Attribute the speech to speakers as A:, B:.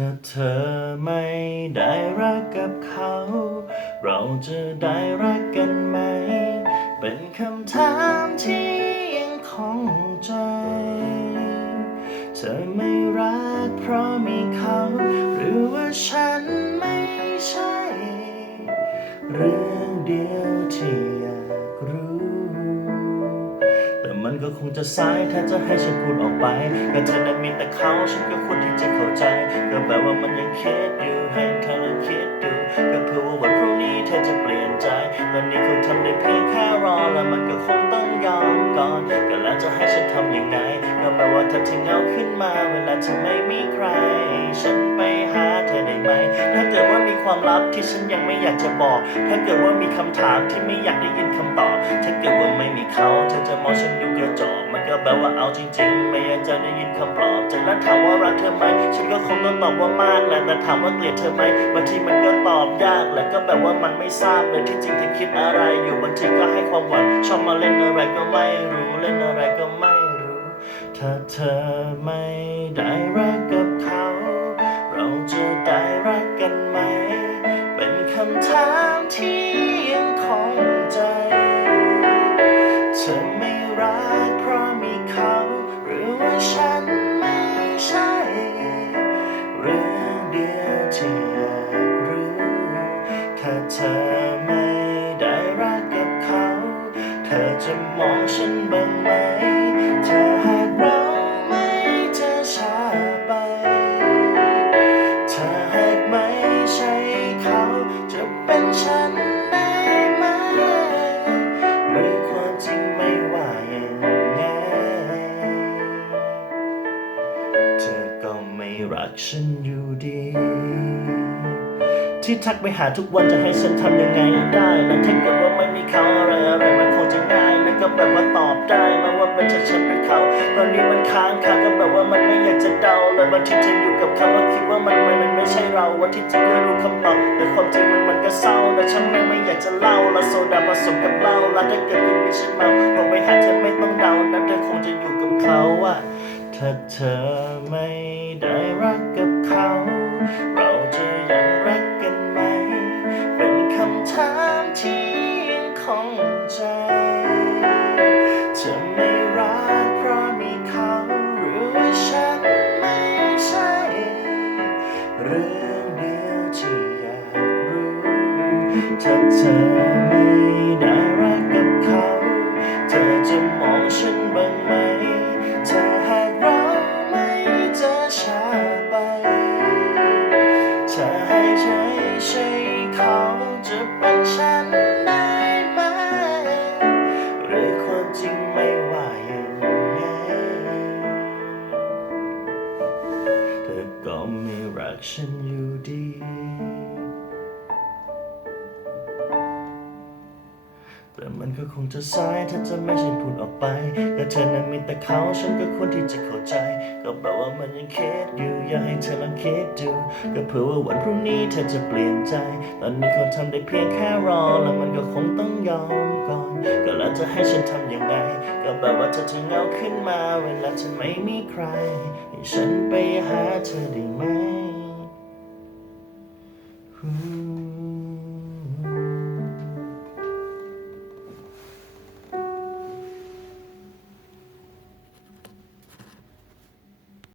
A: ถ้าเธอไม่ได้รักกับเขา เราจะได้รักกันไหม เป็นคำถามที่ยังคงใจ เธอไม่รักเพราะมีเขา หรือว่าฉันไม่ใช่ เรื่องเดียวที่อยากรู้ แต่มันก็คงจะสายถ้าจะให้ฉันพูดออกไปก็เธอนั้นมีแต่เขาฉันก็ควรที่จะเข้าใจ ก็แปลว่ามันยังคิดอยู่ให้เธอลองคิดดูก็เพื่อว่าวันพรุ่งนี้เธอจะเปลี่ยนใจตอนนี้คงทำได้เพียงแค่รอแล้วมันก็คงต้องยอมก่อนก็แล้วจะให้ฉันทำยังไงก็แปลว่าถ้าเธอเหงาขึ้นมา เวลาที่ไม่มีใคร ฉันไปหาเธอได้ไหม ถ้าเกิดว่ามีความลับที่ฉันยังไม่อยากจะบอก ถ้าเกิดว่ามีคำถามที่ไม่อยากได้ยินคำตอบ ถ้าเกิดว่าไม่มีเขาเธอจะมองฉันดูกระจอกมันก็แปลว่าเอาจริง ๆ ไม่อยากจะได้ อแล้วถามว่ารักเธอไหมฉันก็คงต้องตอบว่ามากแหละแต่ถามว่าเกลียดเธอไหมบางทีมันก็ตอบยากแหละก็แบบว่ามันไม่ทราบเลยที่จริงเธอคิดอะไรอยู่บางทีก็ให้ความหวังชอบมาเล่นอะไรก็ไม่รู้เล่นอะไรก็ไม่รู้ ถ้าเธอไม่ได้รักกับ รักฉันอยู่ดี ที่ทักไปหาทุกวันจะให้ฉันทำยังไงได้แล้วถ้าเกิดว่าไม่มีเขาอะไรอะไรมันคงจะง่ายนั่นก็แบบว่าตอบได้ไมาว่าเป็นฉันฉันหรือเขาตอนนี้มันค้างคาก็แบบว่ามันไม่อยากจะเดาเลยบางทีเธออยู่กับเขาก็คิดว่ามันมันมันไม่ใช่เราวันที่จริงก็รู้คำตอบแต่ความจริงมันมันก็เศร้าแต่ฉันไม่ไม่อยากจะเล่าและโซดาผสมกับเหล้าแล้วถ้าเกิดคืนนี้ฉันมาลงไปหาเธอไม่ต้องเดานะเธอคงจะอยู่กับเขาอะ ถ้าเธอไม่ได้รักกับเขา เราจะยังรักกันไหม เป็นคำถามที่ยังคงใจจะไม่รักเพราะมีเขา หรือว่าฉันไม่ใช่หรือ เธอชาไปเธอให้ใจใช่เขาจะเป็นฉันได้ไหมหรือความจริงไม่ว่าอย่างไงเธอก็ไม่รักฉันอยู่ดี แต่มันก็คงจะสายถ้าจะไม่ฉันพูดออกไปก็เธอนั้นมีแต่เขาฉันก็ควรที่จะเข้าใจ ก็แปลว่ามันยังคิดอยู่อยากให้เธอลองคิดดูก็เผื่อว่าวันพรุ่งนี้เธอจะเปลี่ยนใจ ตอนนี้เขาทำได้เพียงแค่รอ แล้วมันก็คงต้องยอมก่อน ก็แล้วจะให้ฉันทำยังไง ก็แบบว่าเธอจะเงาขึ้นมา เวลาฉันไม่มีใคร ให้ฉันไปหาเธอได้ไหม